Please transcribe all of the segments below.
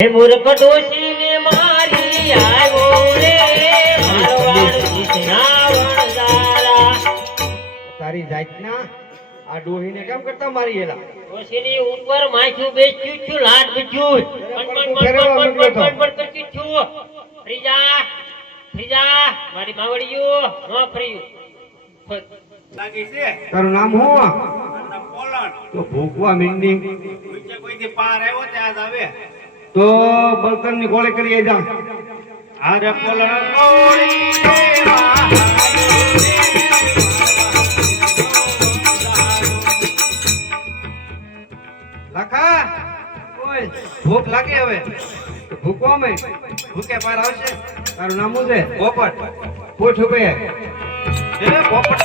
મૂર્ખ ડોશીને મારી આવ્યો રે મારવાડ કૃષ્ણાવણ દારા. તારી જાતના આ ડોહીને કેમ કરતા મારી એલા? ડોશીની ઉપર માથું બેસ્યું છું, લાટ બીજું કરતી છું. ફ્રીજા મારી માવડીયું ન ફર્યું લાગી છે. તારું નામ શું? અને પોલણ તો ભૂખવા મીંડી નીચે કોઈથી પાર આવ્યો ત્યાં જ આવે. તો બળતણ ની ગોળે કરી જા. અરે પોલણ ગોળી લખા ઓય ભૂખ લાગી હવે તો ભૂખવા મે ભૂખે પાર આવશે. તારું નામ શું છે? પોપટ. પૂછ ઉભે એ પોપટ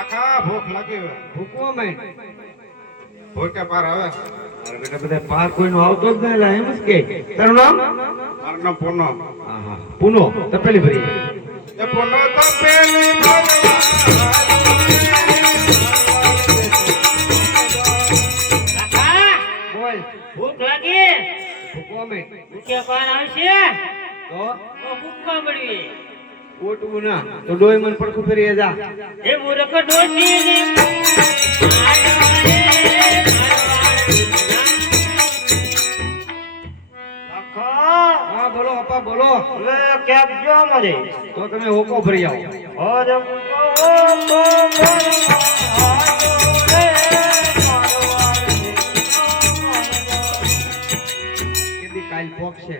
આખા ભૂખ લાગી હવે. ભૂખવા મે ભૂખે પાર આવે. અરે બેટા બધા પાર કોઈનો આવતો જ નહીં લા, એમ જ કે. તારું નામ? મારું નામ પૂનો. હા હા પૂનો તપેલી ભરી. એ પૂનો તો પેલી બોલ ભૂખ લાગી ભૂખવા મે ભૂખે પાર આવશે તો તો ભૂખમાં મળવી. ઓટવું ના તો ડોય મન પડખું ફરી જા. એ મૂર્ખ ડોશીને હા બોલો અપા બોલો. કેમ જો મને તો તમે હોકો ભરી આવો. અરે કેદી કાલ પોકશે.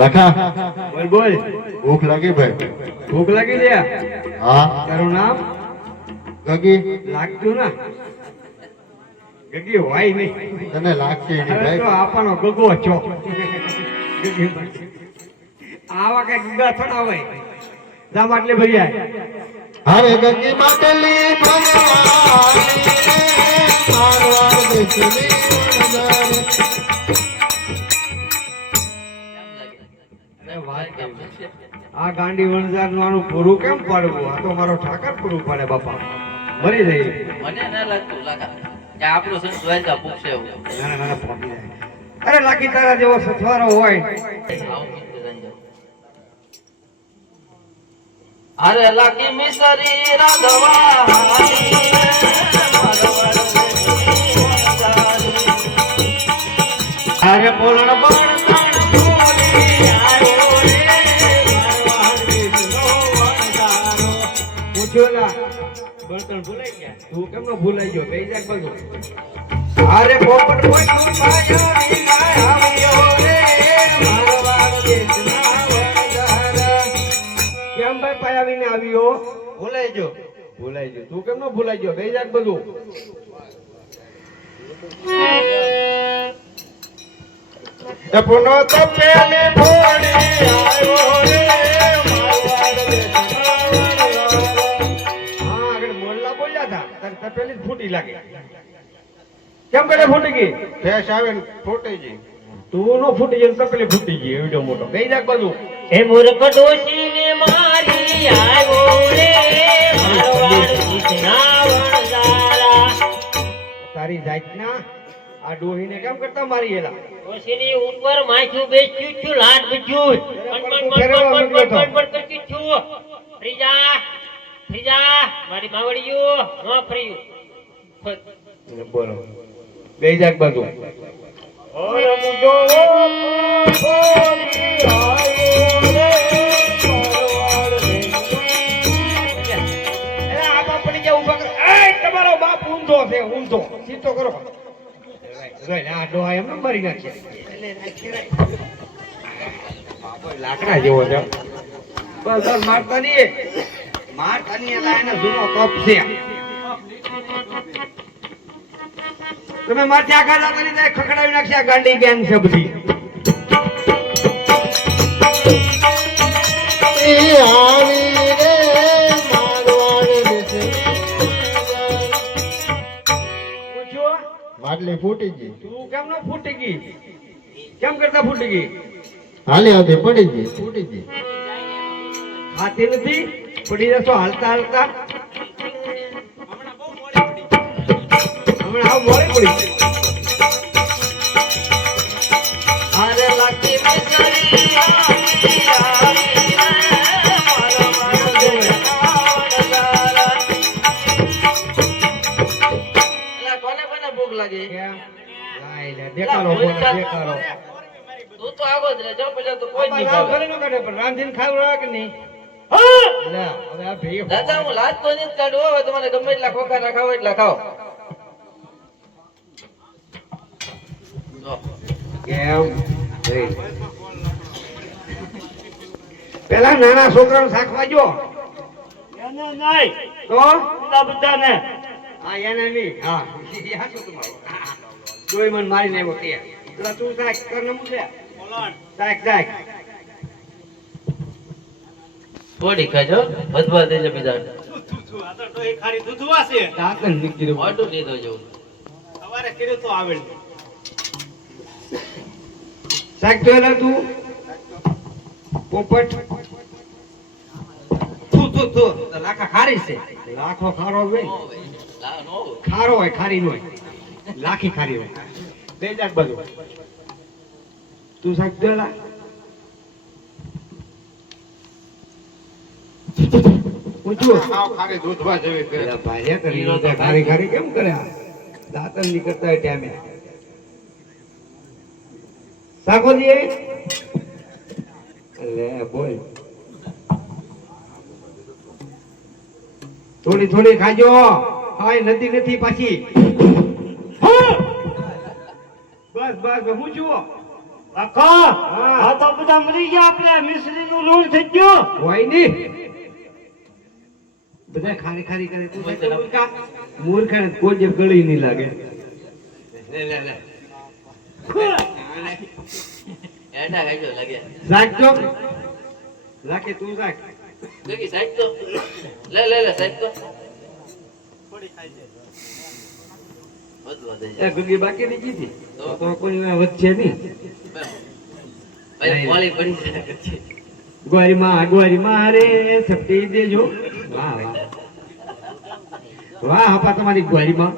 લખા બોલ બોલ. ભૂખ લાગી ભાઈ. ભૂખ લાગી છે? હા તારું નામ? ગગી લાગતું ના ગગી હોય નહીં. તને લાગશે નહીં અરે તો ભાઈ. આપવાનો ગગો છો. આવા કઈ ગગા થોડા હોય. જા માટલી ભરી આય. હવે ગગી માટલી ભરવાની મારવાડ દેશની ઉડાર. અરે વાત કેવી. આ ગાંડી વણઝાર નું આનું પૂરું કેમ પાડવું? આ તો મારો ઠાકર પૂરું પાડે બાપા. મરી જાય. મને ના લાગતું લાખા કે આપણો સંત દ્વારકા પૂછશે એવું. નાના નાના ફોટી જાય. અરે લાખી તારા જેવો સથવારો હોય. આવું મિત્ર રંજન. અરે લાખી મિસરી રાધવા અરે પોલણ બળતણ ભૂલી આવ્યો રે મારવાડ દેશનો વણઝારો. પૂછ્યો લા બળતણ ભૂલાઈ ગયા? તું કેમ નો ભૂલાઈ ગયો? બેહી જા બધું. અરે પોપટ પોઈનું પાયા વિનાય આવ્યો રે મારવાડ દેશના વણઝારા. કેમ ભાઈ પાયા વિને આવ્યો? ભૂલાઈ ગયો. ભૂલાઈ ગયો. તું કેમ નો ભૂલાઈ ગયો? બેહી જા બધું. એ પૂનો તો પેલી ભોળી આવ્યો રે મારવાડ દેશના વણઝારા. હા આગળ મોરલા બોલ્યા હતા તારી તપેલી જ ફૂટી લાગી. કેમ કરે ફૂટી ગઈ? ફેસ આવે ને ફૂટી ગઈ. તું નો ફૂટી ગઈ ને તપેલી ફૂટી ગઈ. એવડો મોટો બેહી જા બધું. એ મૂર્ખ ડોશીને મારી આવ્યો રે મારવાડ કૃષ્ણાવણ દારા. તારી જાતના આ ડોહીને કેમ કરતા મારી એલા? ડોશીની ઉપર માથું બેસ્યું છું, લાટ બીજું કરતી છું. ફ્રીજા મારી માવડીયું ન ફર્યું. બોલો બેહી જા બધું. ઓય મુજો ભોળી આવ્યો રે મારવાડ દેશના. અરે આ બાપ પડી ગયા ઊભા કર. એ તમારો બાપ ઊંધો છે ઊંધો. સીધો કરો. રોય આ ડોહા એમ મારી નાખ્યા. બાપો લાકડા જેવો છે. બસ બસ મારતા નહીં. મારતા નહીં એટલે એને જૂનો કપ છે. તમે માથે આખા દાતા ની ખખડાવી નાખી. આ ગાંડી ગેંગ છે બધી. એ આવી રે મારવાડ દેશની ઉડાર. પૂછ્યો માટલી ફૂટી ગઈ. તું કેમ નો ફૂટી ગઈ? કેમ કરતા ફૂટી ગઈ? હાલે હાથે પડી ગઈ ફૂટી ગઈ. ખાતી નથી પડી જશો હાલતા હાલતા હમણાં આવ મોડી પડી અરે લાગી મિસરી આવી આવી મારો મારો એલા કોને કોને ભૂખ લાગી કેમ લાઈ લે દેખાડો બોલો દેખાડો તું તો આગો જ રે જો પેલા તો કોઈ જ નહીં આવ ભાવે ઘરે નો કાઢે પણ રાંધીને ખાવ કે નહીં લે હવે આ ભઈ દાદા હું લાજ તો નહીં કાઢું હવે તમારે ગમે એટલા ખોખા રાખાવ એટલા ખાઓ કેમ ભઈ પેલા નાના છોકરાને શાકવા જો એને નહીં તો પેલા બધાને હા એને નહીં હા હાચું તમારું જોઈ મને મારીને આવ્યો કે પેલા તું શાક કર ને મૂકે શાક શાક થોડી ખાજો વધવા દેજો બીજા દાંતણ નીકળી મોટું લીધો જો શાક જોયેલા તું પોપટ તું લાખા ખારી છે લાખો ખારો હોય ખારો હોય ખારી નો હોય લાખી ખારી હોય બે જાત બધું તું શાક જોયેલા પૂછ્યું ખાલી દૂધવા જેવી કરે. પેલા ભાર્યા કરી લીધા. ખારી ખારી કેમ કર્યા દાંતણ નીકળતા હોય ટાઈમે સાકોજી લે બોલ થોડી થોડી ખાજો હાય નથી નથી પાછી બસ બસ હું જુઓ આખા આ તો બધા મરી ગયા આપણે મિશ્રી નું લૂણ થઈ ગયું હોય ની બધા ખારી ખારી કરે તું મૂર્ખ કોઈ જે ગળી નહીં લાગે એડા ખાજો લાગે રાખજો રાખે તું રાખ દેખી સાઈડ તો લે લે લે સાઈડ તો વધવા દેજો એ ગુગી બાકી ની જીતી તો કોઈ વચ્ચે નહીં ભાઈ મોળી પડી જાય ગ્વારી માં રે સપટી દેજો વાહ વાહ વાહ હપા તમારી ગ્વારી માં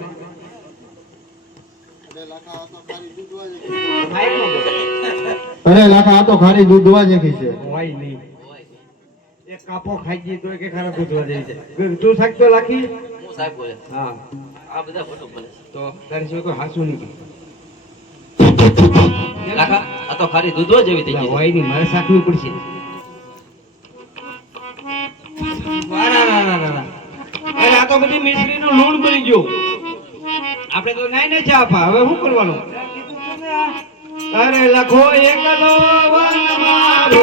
અરે લાખા આ તો ખારી દૂધવા જેવી છે હોય નહીં એક કાપો ખાઈ ગઈ તો કે ખારા દૂધવા જેવી છે તું શાક તો લાખી હું સાહેબ બોલે હા આ બધા ફોટો બોલે તો તારી સિવાય કોઈ હાસું નહીં કાકા આ તો ખારી દૂધવા જેવી થઈ ગઈ હોય નહીં મારે શાકવી પડશે અરે આ તો બધી મિશ્રી નું લૂણ બની ગયું આપણે તો નાઈ ને ચા આપા હવે શું કરવાનું અરે લખો એકલો વન મારો